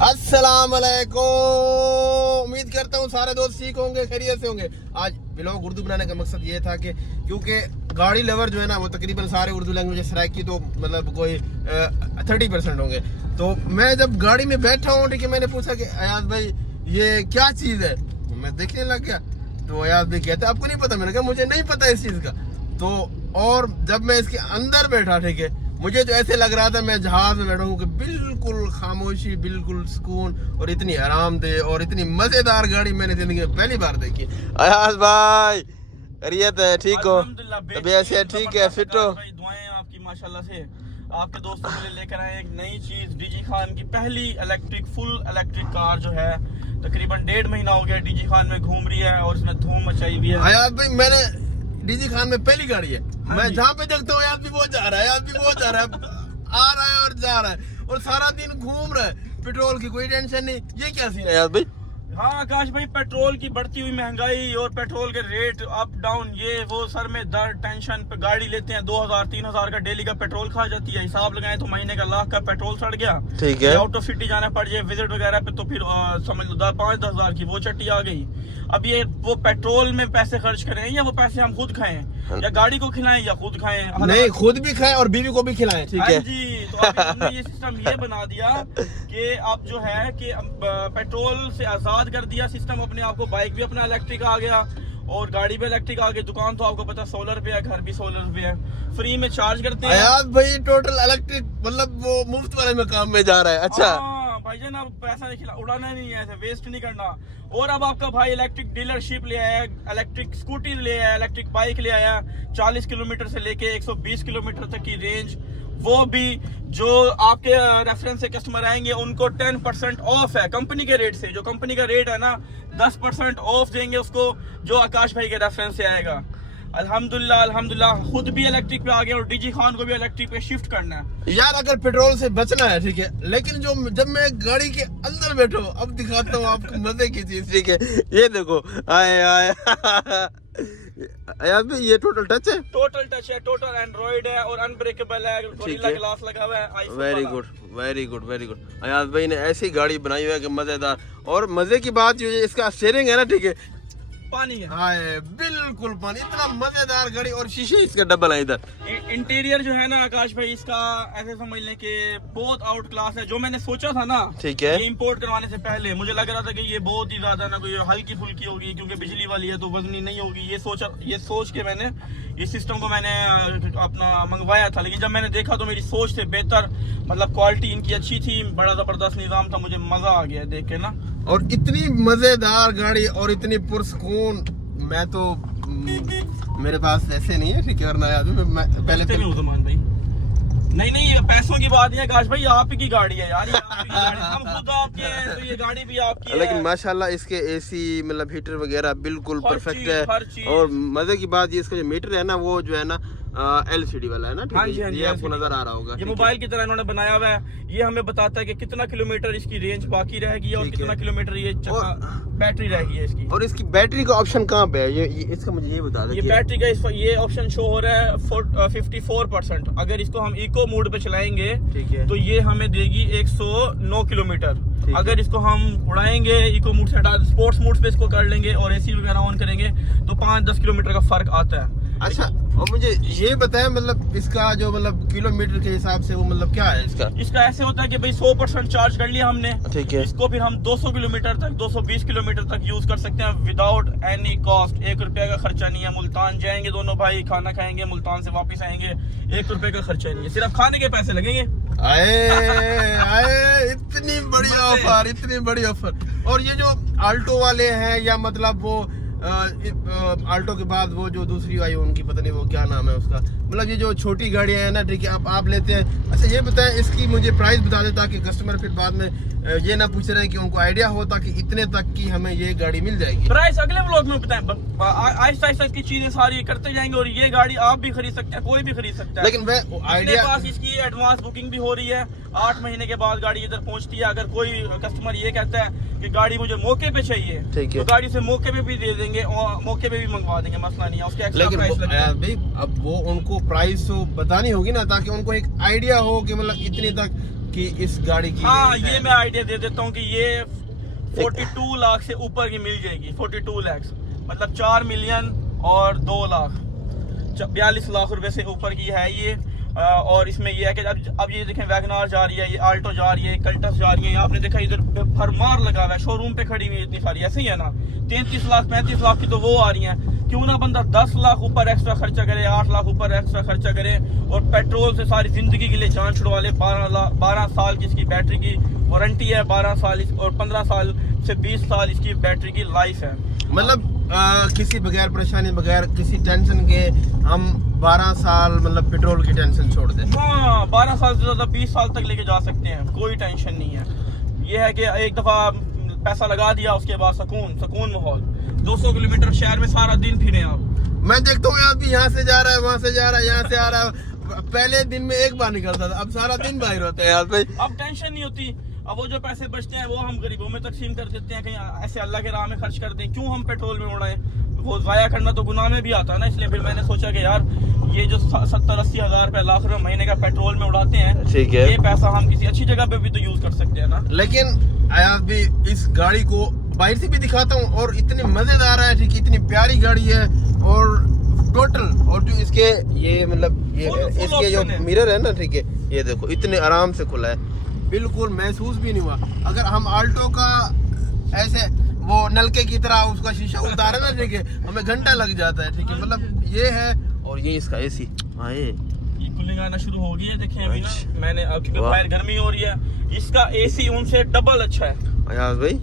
अस्सलाम वालेकुम। उम्मीद करता हूँ सारे दोस्त ठीक होंगे, खैरियत से होंगे। आज ब्लॉग उर्दू बनाने का मकसद ये था कि क्योंकि गाड़ी लवर जो है ना वो तकरीबन सारे उर्दू लैंग्वेज सराइकी तो मतलब कोई 30% होंगे। तो मैं जब गाड़ी में बैठा हूँ ठीक है, मैंने पूछा कि अयाज भाई ये क्या चीज़ है, मैं देखने लग गया। तो अयाज भाई कहते आपको नहीं पता? मैंने कहा मुझे नहीं पता इस चीज़ का। तो और जब मैं इसके अंदर बैठा ठीक है, मुझे तो ऐसे लग रहा था मैं जहाज में बैठा हूँ कि बिल्कुल खामोशी, बिल्कुल सुकून और इतनी आरामदेह और इतनी मजेदार गाड़ी मैंने जिंदगी में पहली बार देखी। अयाज भाई खैरियत है, ठीक हो? तबीयत से ठीक है, फिट हो? दुआएं आपकी माशाल्लाह से। आपके दोस्तों के लिए लेकर आए एक नई चीज, डीजी खान की पहली फुल इलेक्ट्रिक कार जो है तकरीबन 1.5 महीना हो गया डीजी खान में घूम रही है और इसने धूम मचाई हुई है। अयाज भाई मैंने डीजी खान में पहली गाड़ी है। मैं जहाँ पे देखता हूँ यार भी वो जा रहा है, यार भी वो जा रहा है, आ रहा है और जा रहा है और सारा दिन घूम रहा है। पेट्रोल की कोई टेंशन नहीं। ये क्या सीन है यार भाई? हाँ आकाश भाई, पेट्रोल की बढ़ती हुई महंगाई और पेट्रोल के रेट अप डाउन, ये वो सर में दर्द टेंशन पे गाड़ी लेते हैं 2000-3000 का डेली का पेट्रोल खा जाती है। हिसाब लगाएं तो महीने का 1 लाख का पेट्रोल सड़ गया। ठीक है। आउट ऑफ सिटी जाना पड़ जाए विजिट वगैरह पे तो फिर समझ लो 5-10 हजार की वो चट्टी आ गई। अब ये वो पेट्रोल में पैसे खर्च करें या वो पैसे हम खुद खाएं, या गाड़ी को खिलाएं या खुद खाएं? नहीं, खुद भी खाएं और बीवी को भी खिलाएं। ठीक है जी। तो अभी हमने ये सिस्टम ये बना दिया कि अब जो है कि पेट्रोल से आजाद कर दिया सिस्टम अपने आप को। बाइक भी अपना इलेक्ट्रिक आ गया और गाड़ी भी इलेक्ट्रिक आ गई। दुकान तो आपको पता सोलर पे है, घर भी सोलर पे है, फ्री में चार्ज करते हैं। अयाज भाई टोटल इलेक्ट्रिक मतलब वो मुफ्त वाले में काम में जा रहा है। अच्छा भाईजान, अब पैसा नहीं खिला उड़ाना नहीं है, ऐसे वेस्ट नहीं करना। और अब आपका भाई इलेक्ट्रिक डीलरशिप ले आया, इलेक्ट्रिक स्कूटी ले आया, इलेक्ट्रिक बाइक ले आया, 40 किलोमीटर से लेके 120 किलोमीटर तक की रेंज। वो भी जो आपके रेफरेंस से कस्टमर आएंगे उनको 10% ऑफ है कंपनी के रेट से। जो कंपनी का रेट है ना 10% ऑफ देंगे उसको जो आकाश भाई के रेफरेंस से आएगा। अल्हम्दुलिल्लाह अल्हम्दुलिल्लाह खुद भी इलेक्ट्रिक पे आ गए और डीजी खान को भी इलेक्ट्रिक पे शिफ्ट करना है। यार अगर पेट्रोल से बचना है ठीक है, लेकिन जो जब मैं गाड़ी के अंदर बैठो, अब दिखाता हूँ आपको मजे की चीज। ठीक है, ये देखो आए आए यार ये टोटल टच है, टोटल एंड्रॉइड है और अनब्रेकेबल है, गोरिल्ला ग्लास लगा हुआ है। Very good very good very good. Ayaz भाई ने ऐसी गाड़ी बनाई हुई है कि मजेदार। और मजे की बात ये इसका स्टीयरिंग है ना ठीक है, पानी है। हाँ बिल्कुल पानी, इतना मजेदार गाड़ी और शीशे इसका डबल है। इधर इंटीरियर जो है ना आकाश भाई इसका ऐसे समझ लें कि बहुत आउट क्लास है। जो मैंने सोचा था ना ठीक है, ये इंपोर्ट करवाने से पहले मुझे लग रहा था कि ये बहुत ही ज्यादा ना कोई हल्की फुल्की होगी क्योंकि बिजली वाली है तो वजनी नहीं होगी। ये सोच के मैंने इस सिस्टम को मैंने अपना मंगवाया था। लेकिन जब मैंने देखा तो मेरी सोच से बेहतर मतलब क्वालिटी इनकी अच्छी थी, बड़ा जबरदस्त निजाम था, मुझे मजा आ गया देख के ना। और इतनी मजेदार गाड़ी और इतनी पुरसकून, मैं तो मेरे पास ऐसे नहीं है ठीक है। और मैं पहले भाई नहीं ये पैसों की बात नहीं है आकाश भाई, आप की गाड़ी है यार, ये आपकी गाड़ी, हम खुद आपके हैं तो ये गाड़ी भी आपकी है। लेकिन माशाल्लाह इसके एसी मतलब हीटर वगैरह बिल्कुल परफेक्ट है। और मजे की बात ये इसका जो मीटर है ना वो जो है ना LCD वाला है ना ठीक है, ये आपको नजर आ रहा होगा। ये मोबाइल की तरह इन्होंने बनाया हुआ है। ये हमें बताता है कि कितना किलोमीटर इसकी रेंज बाकी रहेगी और कितना किलोमीटर ये बैटरी रहेगी इसकी। और इसकी बैटरी का ऑप्शन कहाँ पे है? ये इसका मुझे ये बता दें। ये बैटरी का ये ऑप्शन शो हो रहा है 54%। अगर इसको हम इको मोड पे चलाएंगे ठीक है तो ये हमें देगी 109 किलोमीटर। अगर इसको हम उड़ाएंगे इको मोड से हटा स्पोर्ट्स मोड पे इसको कर लेंगे और एसी वगैरह ऑन करेंगे तो 5-10 किलोमीटर का फर्क आता है। अच्छा, और मुझे ये बताएं मतलब इसका जो मतलब किलोमीटर के हिसाब से वो मतलब क्या है इसका ऐसे होता है कि भाई 100% चार्ज कर लिया हमने ठीक है, इसको फिर हम 200 किलोमीटर तक 220 किलोमीटर तक यूज कर सकते हैं विदाउट एनी कॉस्ट। 1 रुपया का खर्चा नहीं है। मुल्तान जाएंगे दोनों भाई, खाना खाएंगे, मुल्तान से वापस आएंगे, 1 रुपए का खर्चा नहीं है, सिर्फ खाने के पैसे लगेंगे। इतनी बड़ी ऑफर, इतनी बड़ी ऑफर। और ये जो आल्टो वाले हैं या मतलब वो आल्टो के बाद वो जो दूसरी आई उनकी पता नहीं वो क्या नाम है उसका, मतलब ये जो छोटी गाड़ियां हैं ना ठीक है, आप लेते हैं। अच्छा ये बताएं इसकी मुझे प्राइस बता दें ताकि कस्टमर फिर बाद में ये ना पूछ रहे हैं कि उनको आइडिया हो ताकि इतने तक की हमें ये गाड़ी मिल जाएगी। प्राइस अगले व्लॉग में बताएं, आहिस्ता आहिस्ता इसकी चीजें सारी करते जाएंगे और ये गाड़ी आप भी खरीद सकते हैं, कोई भी खरीद सकता है। लेकिन आइडिया पास इसकी एडवांस बुकिंग भी हो रही है, 8 महीने के बाद गाड़ी इधर पहुंचती है। अगर कोई कस्टमर ये कहता है कि गाड़ी मुझे मौके पे चाहिए तो गाड़ी से मौके पे भी दे देंगे और मौके पे भी मंगवा देंगे, मसला नहीं है। उसके एक्स्ट्रा प्राइस लगता है। भाई अब वो उनको प्राइस तो बतानी होगी ना ताकि उनको एक आइडिया हो कि मतलब इतने तक कि इस गाड़ी की हाँ, है? ये मैं आइडिया दे देता हूँ कि ये 42 लाख से ऊपर की मिल जाएगी। 42 लाख मतलब 4 मिलियन और 2 लाख 42 लाख रुपए से ऊपर की है ये। और इसमें ये है कि अब ये देखें वैगनार जा रही है, ये आल्टो जा रही है, कल्टस जा रही है। आपने देखा इधर भरमार लगा हुआ है, शोरूम पे खड़ी हुई है इतनी सारी, ऐसे ही है ना। 33 लाख 35 लाख की तो वो आ रही हैं। क्यों ना बंदा 10 लाख ऊपर एक्स्ट्रा खर्चा करे, 8 लाख ऊपर एक्स्ट्रा खर्चा करे और पेट्रोल से सारी जिंदगी के लिए जान छुड़वा ले। 12 साल की इसकी बैटरी की वारंटी है, 12 साल और 15 साल से 20 साल इसकी बैटरी की लाइफ है। मतलब किसी बगैर परेशानी, बगैर किसी टेंशन के हम 12 साल मतलब पेट्रोल की टेंशन छोड़ दें। हाँ, 12 साल से ज्यादा 20 साल तक लेके जा सकते हैं, कोई टेंशन नहीं है। ये है कि एक दफा पैसा लगा दिया, उसके बाद सुकून माहौल। 200 किलोमीटर शहर में सारा दिन फिरे आप। मैं देखता हूँ आप भी यहाँ से जा रहा है, वहाँ से जा रहा है, यहाँ से आ रहा है। पहले दिन में एक बार निकलता था, अब सारा दिन बाहर होता है यार भाई। अब टेंशन नहीं होती। अब वो जो पैसे बचते हैं वो हम गरीबों में तकसीम कर देते हैं, कहीं ऐसे अल्लाह के राह में खर्च कर दें। क्यों हम पेट्रोल में उड़ाएं? वो जाया करना तो गुनाह में भी आता है ना। इसलिए फिर मैंने सोचा कि यार ये जो 70-80 हज़ार रुपए, लाख रुपए महीने का पेट्रोल में उड़ाते हैं, ठीक है, ये पैसा हम किसी अच्छी जगह पे भी तो यूज कर सकते हैं ना। लेकिन आयात भी इस गाड़ी को बाहर से भी दिखाता हूँ और इतनी मजेदार है, ठीक है, इतनी प्यारी गाड़ी है। और टोटल और जो इसके ये मतलब ये इसके जो मिरर है ना, ठीक है, ये देखो इतने आराम से खुला है, बिल्कुल महसूस भी नहीं हुआ। अगर हम आल्टो का ऐसे वो नलके की तरह उसका शीशा उतारे ना, ठीक है, हमें घंटा लग जाता है, ठीक है। मतलब ये है। और ये इसका एसी आए, ये कूलिंग आना शुरू हो गई है, देखें अभी ना मैंने, अब क्योंकि बाहर गर्मी हो रही है, इसका एसी उनसे डबल अच्छा है। अयाज भाई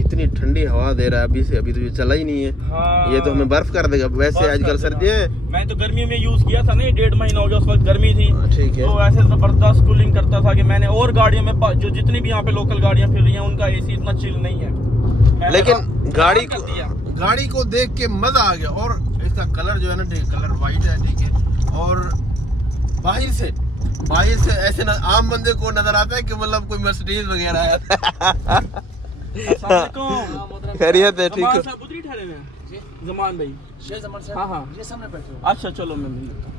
इतनी ठंडी हवा दे रहा है अभी से, अभी तो ये चला ही नहीं है। हाँ, ये तो हमें बर्फ कर देगा। वैसे आजकल सर्दियाँ हैं, मैं तो गर्मी में यूज किया था ना, 1.5 महीना हो गया, उस वक्त गर्मी थी, ठीक है, तो ऐसे जबरदस्त कूलिंग करता था कि मैंने और गाड़ियों में जो जितनी भी यहाँ पे लोकल गाड़ियाँ फिर रही हैं उनका एसी इतना चिल नहीं है। लेकिन गाड़ी को देख के मजा आ गया। और इसका कलर जो है ना, ठीक, कलर वाइट है, ठीक है। और बाहर से ऐसे ना आम बंदे को नजर आता है कि मतलब कोई मर्सिडीज वगैरह है। खैरियत है, ठीक है। जमान भाई, हाँ हाँ, अच्छा चलो मैं मिल लेता हूँ।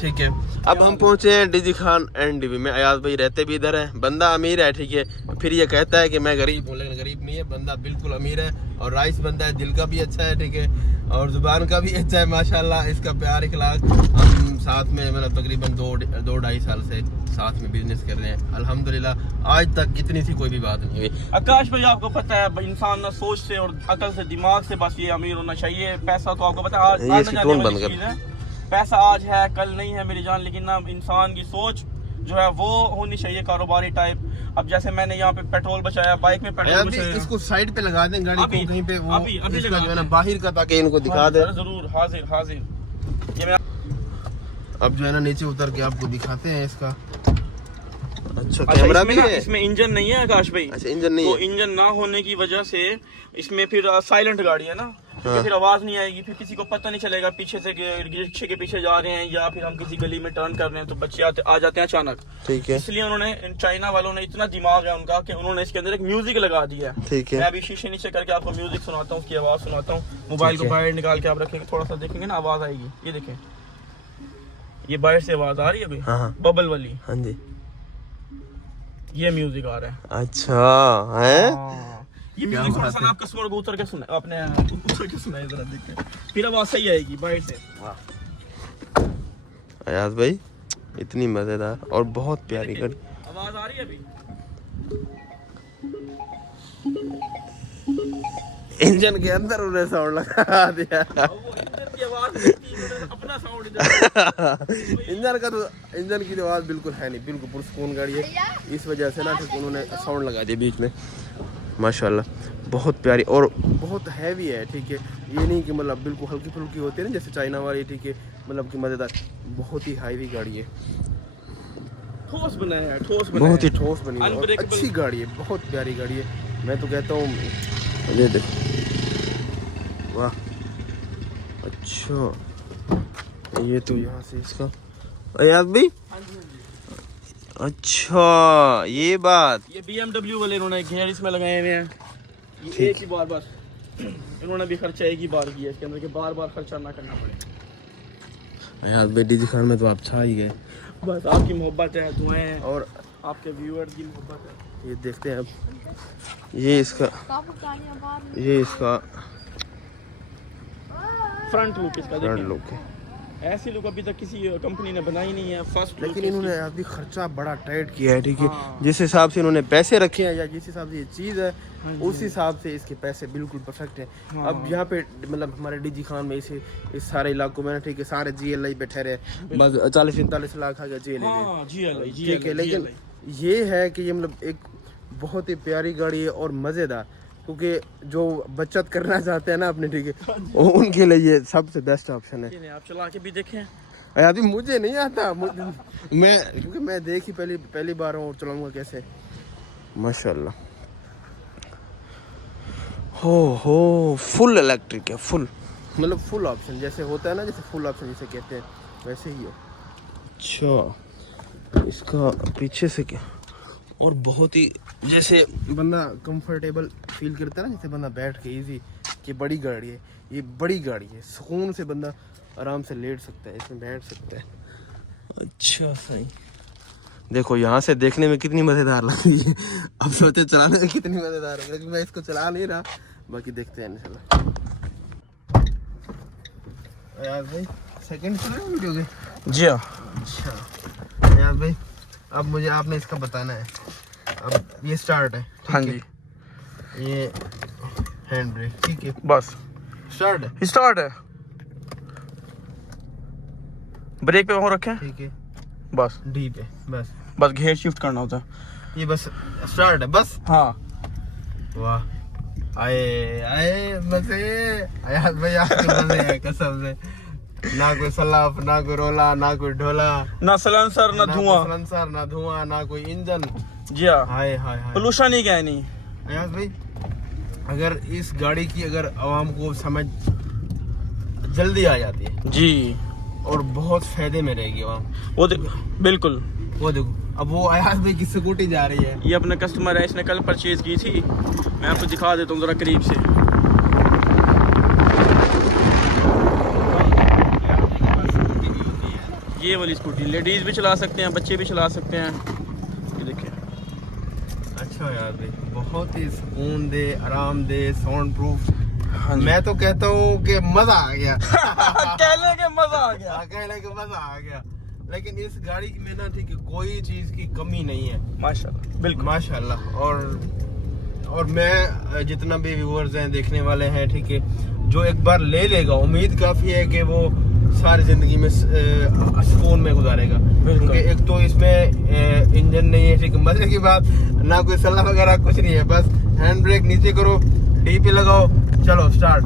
ठीक है, अब हम पहुंचे हैं डिजी खान एनडीबी में। अयाज भाई रहते भी इधर है। बंदा अमीर है, ठीक है, फिर ये कहता है कि मैं गरीब हूँ, लेकिन गरीब नहीं है, बंदा बिल्कुल अमीर है। और राइस बंदा है, दिल का भी अच्छा है, ठीक है, और जुबान का भी अच्छा है माशाल्लाह। इसका प्यार इखलाक, हम साथ में मतलब तकरीबन 2-2.5 साल से साथ में बिजनेस कर रहे हैं अल्हम्दुलिल्लाह। आज तक इतनी सी कोई भी बात नहीं हुई। आकाश भाई आपको पता है, इंसान ना सोच से और अकल से, दिमाग से बस ये अमीर होना चाहिए। पैसा तो आपको पता है आज पैसा आज है कल नहीं है मेरी जान, लेकिन ना इंसान की सोच जो है वो होनी चाहिए कारोबारी टाइप। अब जैसे मैंने यहाँ पे पेट्रोल बचाया, बाइक में पेट्रोल बचाया। इसको साइड पे लगा दें गाड़ी को कहीं पे, वो अभी इसका जो है ना बाहर का, ताकि इनको दिखा दे। जरूर, हाजिर। ये मैं अब जो है ना नीचे उतर के आपको दिखाते हैं इसका। अच्छा, अच्छा, कैमरा भी है इसमें इंजन नहीं है आकाश भाई। अच्छा, इंजन नहीं तो है। इंजन ना होने की वजह से इसमें फिर साइलेंट गाड़ी है ना, तो फिर आवाज नहीं आएगी, फिर किसी को पता नहीं चलेगा पीछे से रिक्शे के पीछे जा रहे हैं, या फिर हम किसी गली में टर्न कर रहे हैं तो बच्चे आ जाते हैं अचानक। ठीक है, इसलिए उन्होंने, चाइना वालों ने इतना दिमाग है उनका कि उन्होंने इसके अंदर एक म्यूजिक लगा दिया है। ठीक है, मैं अभी शीशे नीचे करके आपको म्यूजिक सुनाता हूँ, उसकी आवाज सुनाता हूँ। मोबाइल को बाहर निकाल के आप रखेंगे, थोड़ा सा देखेंगे ना, आवाज आएगी। ये देखें, ये बाहर से आवाज आ रही है अभी, हाँ, बबल वाली। हाँ जी, ये म्यूजिक आ रहा है। अच्छा है, ये म्यूजिक थोड़ा सा आपका स्वर को उतर के सुना, आपने उतर के सुनाए जरा देख के, फिर आवाज सही आएगी बाहर से। अयाज भाई इतनी मजेदार और बहुत प्यारी गाड़ी। आवाज आ रही है अभी? इंजन के अंदर उन्हें साउंड लगा दिया। वो इंजन की आवाज अपना साउंड इंजन की आवाज बिल्कुल है नहीं, बिल्कुल पुरसकून गाड़ी है। इस वजह से ना ठीक उन्होंने साउंड लगा दिया बीच में। माशाल्लाह बहुत प्यारी और बहुत हैवी है, ठीक है। ये नहीं कि मतलब बिल्कुल हल्की फुल्की होती है ना जैसे चाइना वाली, ठीक है, मतलब कि मजेदार। बहुत ही हैवी गाड़ी है, ठोस बनाया है, बहुत ही ठोस बनी है, अच्छी गाड़ी है, बहुत प्यारी गाड़ी है। मैं तो कहता हूँ ये देखो, वाह, अच्छा ये तो यहाँ से इसका याद भी, अच्छा ये बात, ये BMW वाले इन्होंने घेर इसमें लगाए हुए हैं। ये एक ही बार बस इन्होंने भी खर्चा एक ही बार किया इसके अंदर, कि बार बार खर्चा ना करना पड़े। यार बेटी जी खान में तो आप छा ही गए, बस आपकी मोहब्बत है, दुआएं हैं। और आपके व्यूअर की मोहब्बत है। ये देखते हैं अब, ये इसका फ्रंट लुक इसका फ्रंट देखिए, लुक है, ऐसी लुक अभी तक किसी कंपनी ने बनाई नहीं है। फर्स्ट लेकिन इन्होंने अभी खर्चा बड़ा टाइट किया है, ठीक है। हाँ। जिस हिसाब से इन्होंने पैसे रखे हैं या जिस हिसाब से ये चीज़ है, हाँ जी। उस हिसाब से इसके पैसे बिल्कुल परफेक्ट हैं। हाँ। अब यहाँ पे मतलब हमारे डीजी खान में इस सारे इलाकों में, ठीक है, सारे GLI पे ठहरे, बस 40-45 लाख आ गया GLI, हाँ GLI ठीक है। लेकिन ये है कि ये मतलब एक बहुत ही प्यारी गाड़ी है और मज़ेदार, क्योंकि जो बचत करना चाहते हैं ना अपने, ठीक है, उनके लिए ये सबसे बेस्ट ऑप्शन है। आप चला के भी देखें। अभी मुझे नहीं आता, मैं क्योंकि मैं देखी पहली बार हूँ, चलाऊंगा कैसे। माशाल्लाह, हो फुल इलेक्ट्रिक है, फुल मतलब फुल ऑप्शन जैसे होता है ना, जैसे फुल ऑप्शन जिसे कहते हैं, वैसे ही है। अच्छा, इसका पीछे से क्या, और बहुत ही जैसे बंदा कंफर्टेबल फील करता है ना, जैसे बंदा बैठ के इजी, कि बड़ी गाड़ी है, ये बड़ी गाड़ी है, सुकून से बंदा आराम से लेट सकता है, इसमें बैठ सकता है। अच्छा सही, देखो यहाँ से देखने में कितनी मज़ेदार लग रही है। अब सोचे चलाने में कितनी मज़ेदार है, लेकिन मैं इसको चला नहीं रहा, बाकी देखते हैं इंशाल्लाह। यार भाई सेकंड चल रहा है वीडियो के? जी हाँ। अच्छा यार भाई, अब मुझे आपने इसका बताना है। अब ये स्टार्ट है, ठीक हाँ है? जी, ये हैंड ब्रेक, ठीक है, बस स्टार्ट है, स्टार्ट है। ब्रेक पे वहाँ रखें, ठीक है, बस डी पे, बस घेर शिफ्ट करना होता है। ये बस स्टार्ट है, बस। हाँ वाह, आए आए मजे, यार भाई आपके मजे हैं कसम से। ना कोई सलाफ, ना कोई रोला, ना कोई ढोला, ना सलेंसर, ना धुआं, सलेंसर, ना धुआं, ना कोई इंजन। जी हाँ, हाय हाय हाय। पोल्यूशन ही क्या नहीं। अयाज भाई, अगर इस गाड़ी की अगर आवाम को समझ जल्दी आ जाती है जी, और बहुत फायदे में रहेगी आवाम, वो बिल्कुल। वो देखो अब वो अयाज भाई की स्कूटी जा रही है। ये अपना कस्टमर है, इसने कल परचेज की थी, मैं आपको दिखा देता हूँ जरा करीब से। ये वाली स्कूटी लेडीज भी चला सकते हैं, बच्चे भी चला सकते हैं, ये देखिए। अच्छा यार भाई, बहुत ही सुकून दे, आराम दे, साउंड प्रूफ। हाँ जी। मैं तो कहता हूँ कि मजा आ गया। कहने के मजा आ गया, कहने के मजा आ गया। लेकिन इस गाड़ी में ना, ठीक है, कोई चीज की कमी नहीं है, माशाल्लाह, बिल्कुल माशाल्लाह। और मैं जितना भी व्यूअर्स हैं, देखने वाले हैं, ठीक है, जो एक बार ले लेगा, उम्मीद काफी है कि वो सारी जिंदगी में सुकून में गुजारेगा। क्योंकि एक तो इसमें इंजन नहीं है, ठीक है, मजे की बात, ना कोई सलाह वगैरह कुछ नहीं है, बस हैंड ब्रेक नीचे करो, डी पे लगाओ, चलो स्टार्ट।